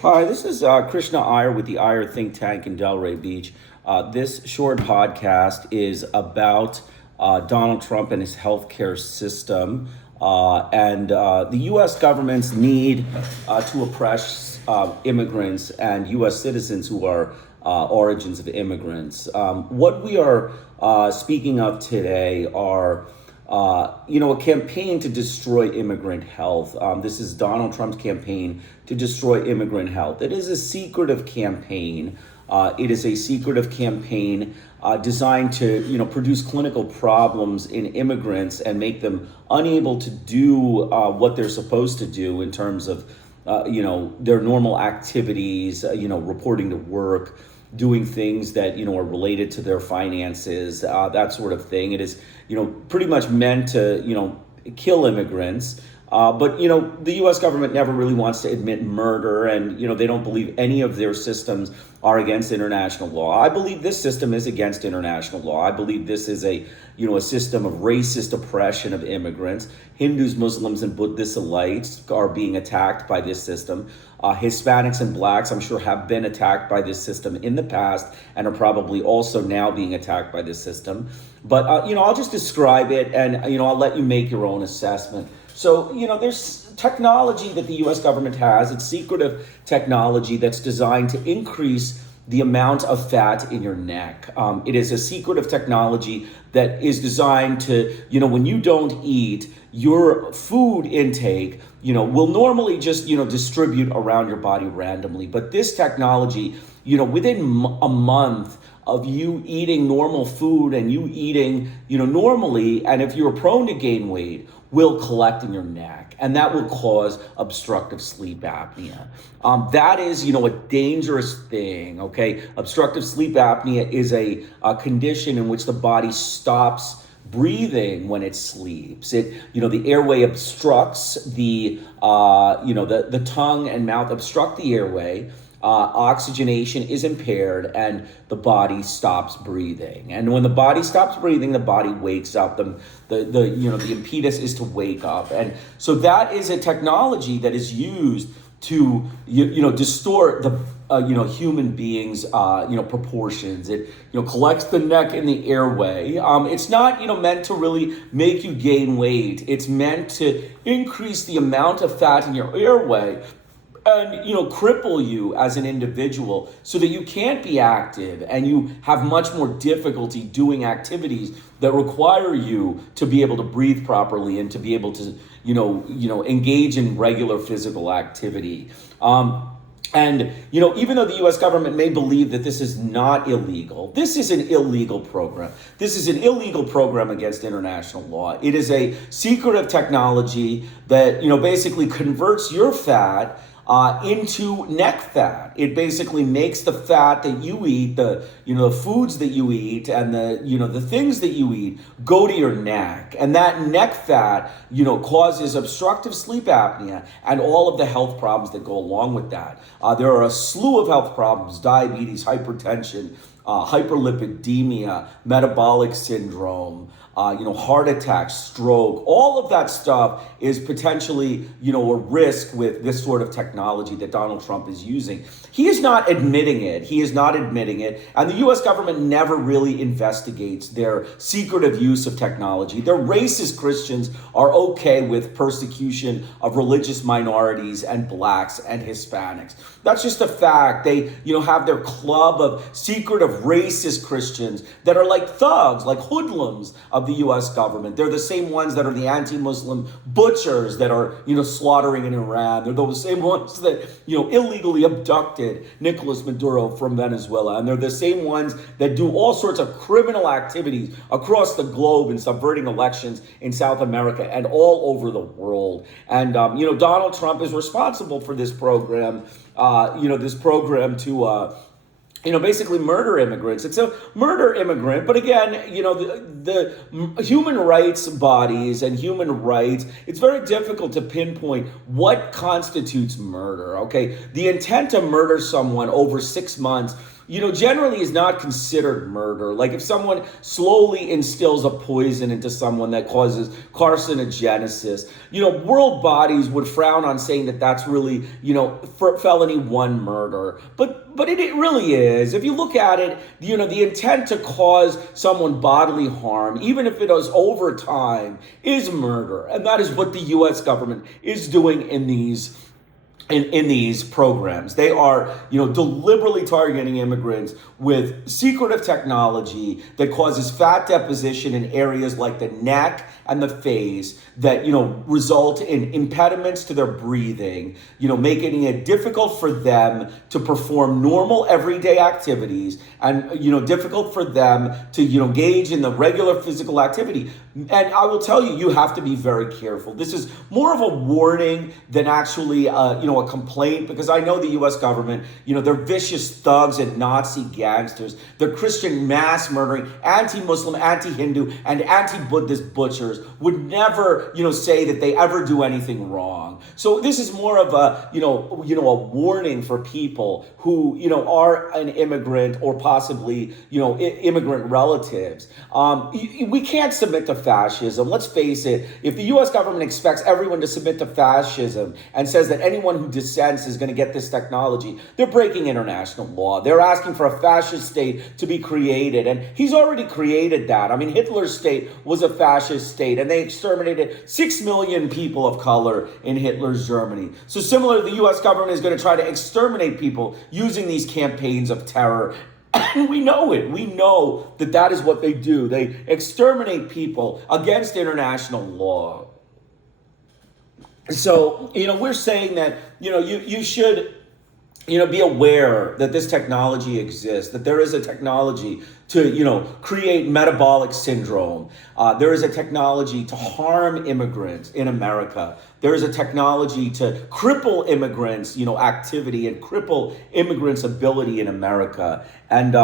Hi, this is Krishna Iyer with the Iyer Think Tank in Delray Beach. This short podcast is about Donald Trump and his healthcare system and the U.S. government's need to oppress immigrants and U.S. citizens who are origins of immigrants. What we are speaking of today are a campaign to destroy immigrant health. This is Donald Trump's campaign to destroy immigrant health. It is a secretive campaign. It is a secretive campaign designed to, produce clinical problems in immigrants and make them unable to do what they're supposed to do in terms of, their normal activities, reporting to work, doing things that are related to their finances, that sort of thing. It is pretty much meant to kill immigrants. But the U.S. government never really wants to admit murder, and they don't believe any of their systems are against international law. I believe this system is against international law. I believe this is a system of racist oppression of immigrants. Hindus, Muslims, and Buddhists alike are being attacked by this system. Hispanics and blacks, I'm sure, have been attacked by this system in the past and are probably also now being attacked by this system. But I'll just describe it, and I'll let you make your own assessment. So, there's technology that the U.S. government has. It's secretive technology that's designed to increase the amount of fat in your neck. It is a secretive technology that is designed to, when you don't eat, your food intake, will normally just, distribute around your body randomly. But this technology, within a month of you eating normal food and you eating, normally, and if you're prone to gain weight, will collect in your neck, and that will cause obstructive sleep apnea. That is, a dangerous thing, okay? Obstructive sleep apnea is a condition in which the body stops breathing when it sleeps. The airway obstructs the tongue and mouth obstruct the airway. Oxygenation is impaired and the body stops breathing. And when the body stops breathing, the body wakes up. The impetus is to wake up. And so that is a technology that is used to distort the human beings proportions. It collects the neck and the airway. It's not meant to really make you gain weight. It's meant to increase the amount of fat in your airway and cripple you as an individual so that you can't be active and you have much more difficulty doing activities that require you to be able to breathe properly and to be able to engage in regular physical activity. And even though the U.S. government may believe that this is not illegal, this is an illegal program. This is an illegal program against international law. It is a secretive technology that basically converts your fat into neck fat. It basically makes the fat that you eat, the foods that you eat, and the things that you eat go to your neck, and that neck fat causes obstructive sleep apnea and all of the health problems that go along with that. There are a slew of health problems: diabetes, hypertension, hyperlipidemia, metabolic syndrome, heart attack, stroke. All of that stuff is potentially, a risk with this sort of technology that Donald Trump is using. He is not admitting it. And the U.S. government never really investigates their secretive use of technology. Their racist Christians are okay with persecution of religious minorities and blacks and Hispanics. That's just a fact. They, have their club of secretive racist Christians that are like thugs, like hoodlums of the U.S. government. They're the same ones that are the anti-Muslim butchers that are, slaughtering in Iran. They're those same ones that, illegally abducted Nicolas Maduro from Venezuela. And they're the same ones that do all sorts of criminal activities across the globe in subverting elections in South America and all over the world. And, Donald Trump is responsible for this program, to basically murder immigrants. It's a murder immigrant, but again, the human rights bodies and human rights, it's very difficult to pinpoint what constitutes murder, okay? The intent to murder someone over 6 months generally is not considered murder. Like if someone slowly instills a poison into someone that causes carcinogenesis, world bodies would frown on saying that that's really, for felony one murder. But it really is. If you look at it, the intent to cause someone bodily harm, even if it is over time, is murder. And that is what the U.S. government is doing in these programs. They are, deliberately targeting immigrants with secretive technology that causes fat deposition in areas like the neck and the face that, result in impediments to their breathing, making it difficult for them to perform normal everyday activities and, difficult for them to, engage in the regular physical activity. And I will tell you, you have to be very careful. This is more of a warning than actually, a complaint, because I know the U.S. government, they're vicious thugs and Nazi gangsters. They're Christian mass murdering, anti-Muslim, anti-Hindu, and anti-Buddhist butchers would never, say that they ever do anything wrong. So this is more of a, a warning for people who, are an immigrant or possibly, immigrant relatives. We can't submit to fascism. Let's face it. If the U.S. government expects everyone to submit to fascism and says that anyone who dissents is going to get this technology, they're breaking international law. They're asking for a fascist state to be created, and he's already created that. I mean, Hitler's state was a fascist state, and they exterminated 6 million people of color in Hitler's Germany. So similarly, the U.S. government is going to try to exterminate people using these campaigns of terror. And we know it. We know that that is what they do. They exterminate people against international law. So, we're saying that, you should, be aware that this technology exists, that there is a technology to, create metabolic syndrome. There is a technology to harm immigrants in America. There is a technology to cripple immigrants, activity and cripple immigrants' ability in America. And,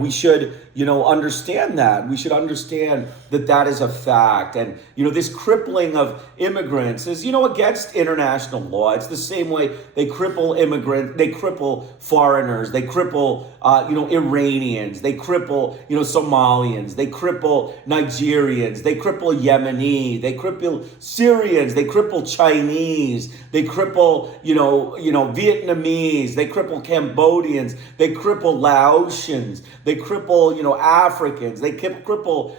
we should, understand that. We should understand that that is a fact. And, this crippling of immigrants is, against international law. It's the same way they cripple immigrants, they cripple foreigners, they cripple, Iranians, they cripple, Somalians, they cripple Nigerians, they cripple Yemeni, they cripple Syrians, they cripple Chinese, they cripple, Vietnamese, they cripple Cambodians, they cripple Laotians, they cripple, Africans, they cripple,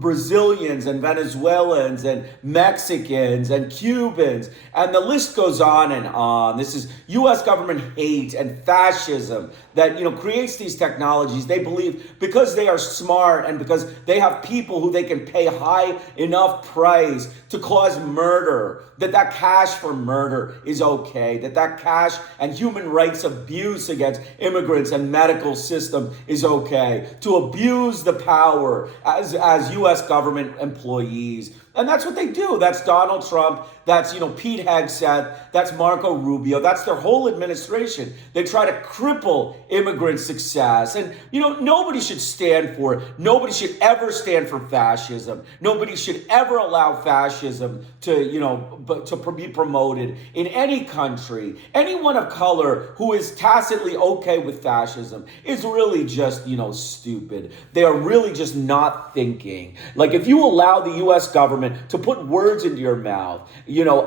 Brazilians and Venezuelans and Mexicans and Cubans, and the list goes on and on. This is U.S. government hate and fascism that, creates these technologies. They believe because they are smart and because they have people who they can pay high enough price to cause murder, that cash for murder is okay, that cash and human rights abuse against immigrants and medical system is okay, to abuse the power as U.S. government employees. And that's what they do. That's Donald Trump. That's, Pete Hegseth. That's Marco Rubio. That's their whole administration. They try to cripple immigrant success. And, nobody should stand for it. Nobody should ever stand for fascism. Nobody should ever allow fascism to be promoted in any country. Anyone of color who is tacitly okay with fascism is really just, stupid. They are really just not thinking. Like if you allow the U.S. government to put words into your mouth,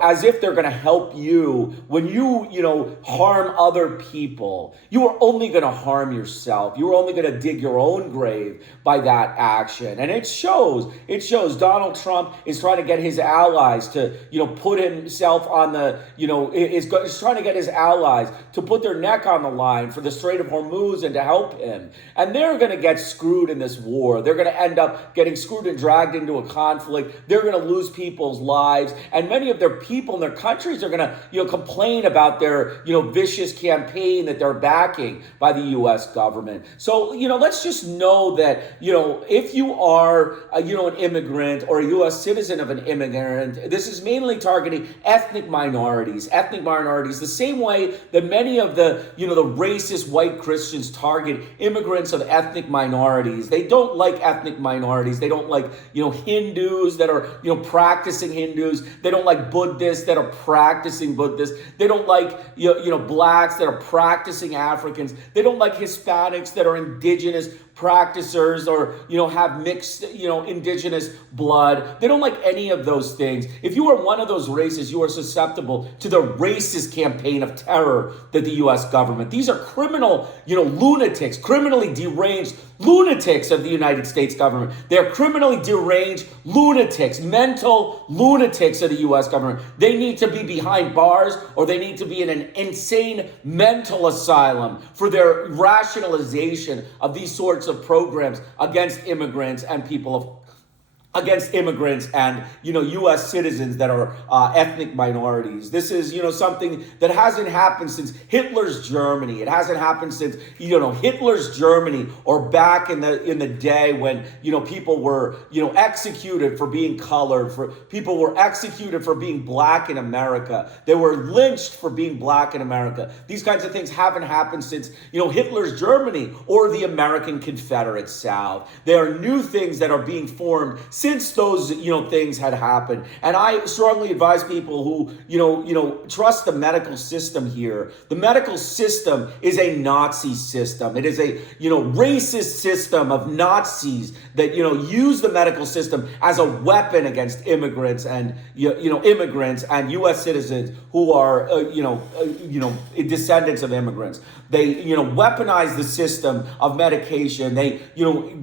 as if they're going to help you when you, harm other people, you are only going to harm yourself. You're only going to dig your own grave by that action. And it shows. Donald Trump is trying to get his allies to, put himself on the, is trying to get his allies to put their neck on the line for the Strait of Hormuz and to help him. And they're going to get screwed in this war. They're going to end up getting screwed and dragged into a conflict. They're going to lose people's lives, and many of their people in their countries are going to, complain about their, vicious campaign that they're backing by the U.S. government. So, let's just know that, if you are, an immigrant or a U.S. citizen of an immigrant, this is mainly targeting ethnic minorities, the same way that many of the, the racist white Christians target immigrants of ethnic minorities. They don't like ethnic minorities. They don't like, Hindus that are practicing Hindus. They don't like Buddhists that are practicing Buddhists. They don't like, blacks that are practicing Africans. They don't like Hispanics that are indigenous practicers or, have mixed, indigenous blood. They don't like any of those things. If you are one of those races, you are susceptible to the racist campaign of terror that the U.S. government. These are criminal, lunatics, criminally deranged lunatics of the United States government. They're criminally deranged lunatics, mental lunatics of the U.S. government. They need to be behind bars, or they need to be in an insane mental asylum for their rationalization of these sorts of programs against immigrants and U.S. citizens that are ethnic minorities. This is, something that hasn't happened since Hitler's Germany. It hasn't happened since, Hitler's Germany, or back in the day when, people were, executed for being colored, people were executed for being black in America. They were lynched for being black in America. These kinds of things haven't happened since, Hitler's Germany or the American Confederate South. There are new things that are being formed since those, things had happened. And I strongly advise people who, trust the medical system here. The medical system is a Nazi system. It is a, racist system of Nazis that, use the medical system as a weapon against immigrants and, immigrants and U.S. citizens who are, descendants of immigrants. They, weaponize the system of medication. They,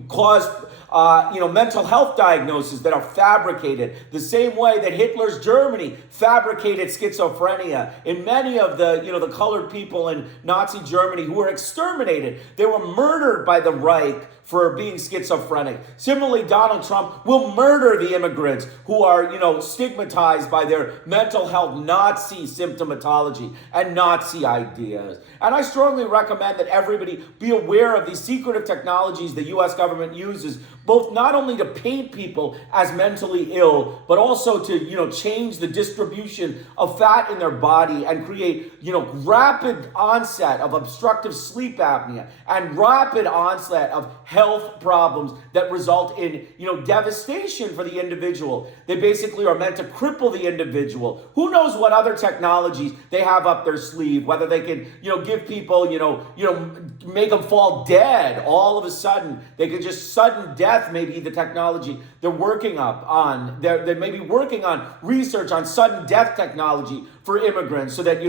cause mental health diagnoses that are fabricated the same way that Hitler's Germany fabricated schizophrenia. In many of the, the colored people in Nazi Germany who were exterminated, they were murdered by the Reich for being schizophrenic. Similarly, Donald Trump will murder the immigrants who are, stigmatized by their mental health Nazi symptomatology and Nazi ideas. And I strongly recommend that everybody be aware of these secretive technologies the U.S. government uses, both not only to paint people as mentally ill, but also to, change the distribution of fat in their body and create, rapid onset of obstructive sleep apnea and rapid onset of health problems that result in, devastation for the individual. They basically are meant to cripple the individual. Who knows what other technologies they have up their sleeve, whether they can, give people, make them fall dead all of a sudden. They could just sudden death may be the technology they're working on. They may be working on research on sudden death technology for immigrants so that,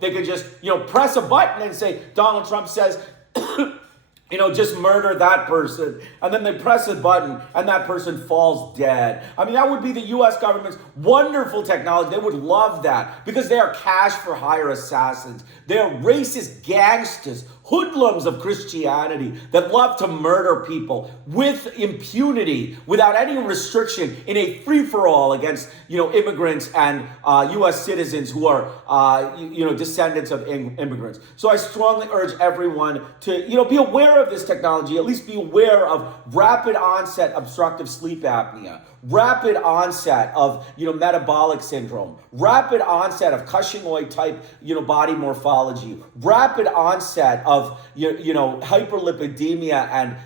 they could just, press a button and say, Donald Trump says, just murder that person. And then they press a button and that person falls dead. I mean, that would be the U.S. government's wonderful technology. They would love that because they are cash for hire assassins. They are racist gangsters, hoodlums of Christianity that love to murder people with impunity, without any restriction, in a free-for-all against, immigrants and U.S. citizens who are, descendants of immigrants. So I strongly urge everyone to, be aware of this technology, at least be aware of rapid onset obstructive sleep apnea, rapid onset of, metabolic syndrome, rapid onset of Cushingoid type, body morphology, rapid onset of, hyperlipidemia and,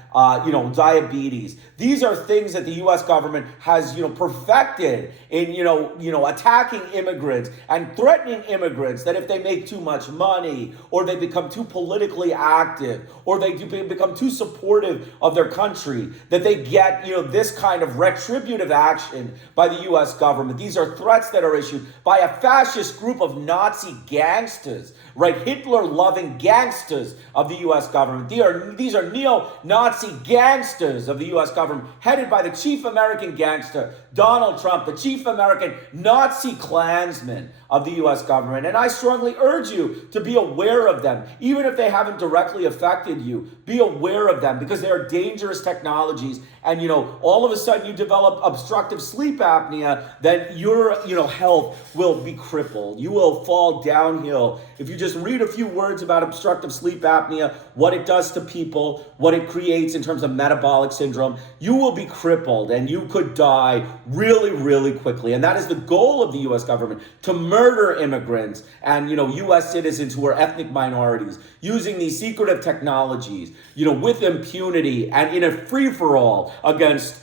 diabetes. These are things that the U.S. government has, perfected in, attacking immigrants and threatening immigrants that if they make too much money or they become too politically active or they become too supportive of their country, that they get, this kind of retributive action by the U.S. government. These are threats that are issued by a fascist group of Nazi gangsters, right? Hitler-loving gangsters of the U.S. government. These are neo-Nazi gangsters of the U.S. government, headed by the chief American gangster, Donald Trump, the chief American Nazi Klansman of the U.S. government. And I strongly urge you to be aware of them, even if they haven't directly affected you. Be aware of them because they are dangerous technologies. And, all of a sudden you develop obstructive sleep apnea, then your, health will be crippled. You will fall downhill. If you just read a few words about obstructive sleep apnea, what it does to people, what it creates in terms of metabolic syndrome, you will be crippled and you could die really, really quickly. And that is the goal of the U.S. government, to murder immigrants and, U.S. citizens who are ethnic minorities using these secretive technologies, with impunity and in a free-for-all against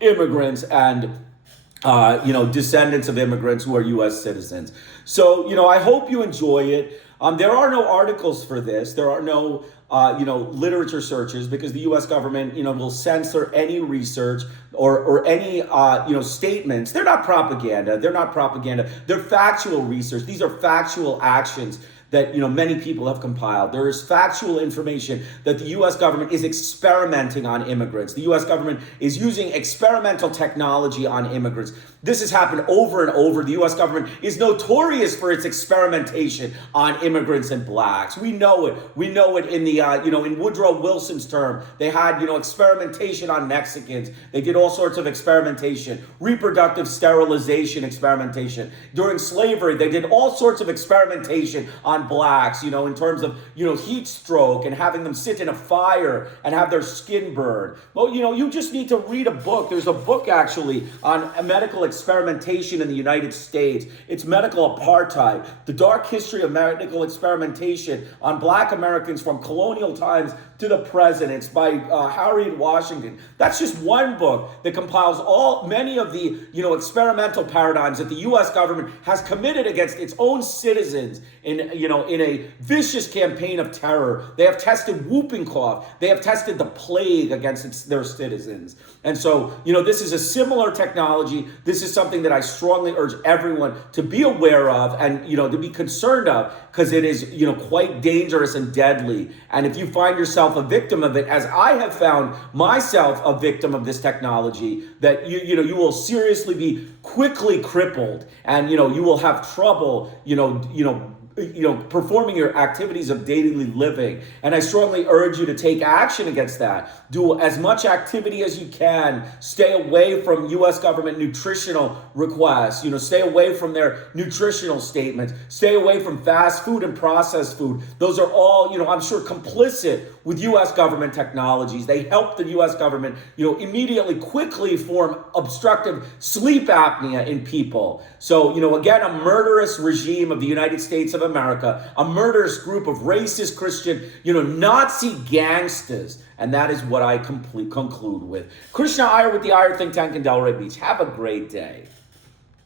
immigrants and descendants of immigrants who are U.S. citizens. So, I hope you enjoy it. There are no articles for this. There are no, literature searches because the U.S. government, will censor any research or any, statements. They're not propaganda. They're not propaganda. They're factual research. These are factual actions that many people have compiled. There is factual information that the U.S. government is experimenting on immigrants. The U.S. government is using experimental technology on immigrants. This has happened over and over. The U.S. government is notorious for its experimentation on immigrants and blacks. We know it. We know it in the in Woodrow Wilson's term. They had experimentation on Mexicans. They did all sorts of experimentation, reproductive sterilization experimentation. During slavery, they did all sorts of experimentation on blacks, in terms of, heat stroke and having them sit in a fire and have their skin burned. Well, you just need to read a book. There's a book actually on medical experimentation in the United States. It's Medical Apartheid, the dark history of medical experimentation on black Americans from colonial times to the present. It's by Harriet Washington. That's just one book that compiles many of the, experimental paradigms that the U.S. government has committed against its own citizens in a vicious campaign of terror. They have tested whooping cough. They have tested the plague against their citizens. And so, this is a similar technology. This is something that I strongly urge everyone to be aware of and, to be concerned of, because it is, quite dangerous and deadly. And if you find yourself a victim of it, as I have found myself a victim of this technology, that you will seriously be quickly crippled, and you will have trouble performing your activities of daily living. And I strongly urge you to take action against that. Do as much activity as you can. Stay away from U.S. government nutritional requests. Stay away from their nutritional statements. Stay away from fast food and processed food. Those are all, I'm sure, complicit with U.S. government technologies. They help the U.S. government, immediately, quickly form obstructive sleep apnea in people. So, again, a murderous regime of the United States of America, a murderous group of racist Christian, Nazi gangsters. And that is what I conclude with. Krishna Iyer with the Iyer Think Tank in Delray Beach. Have a great day.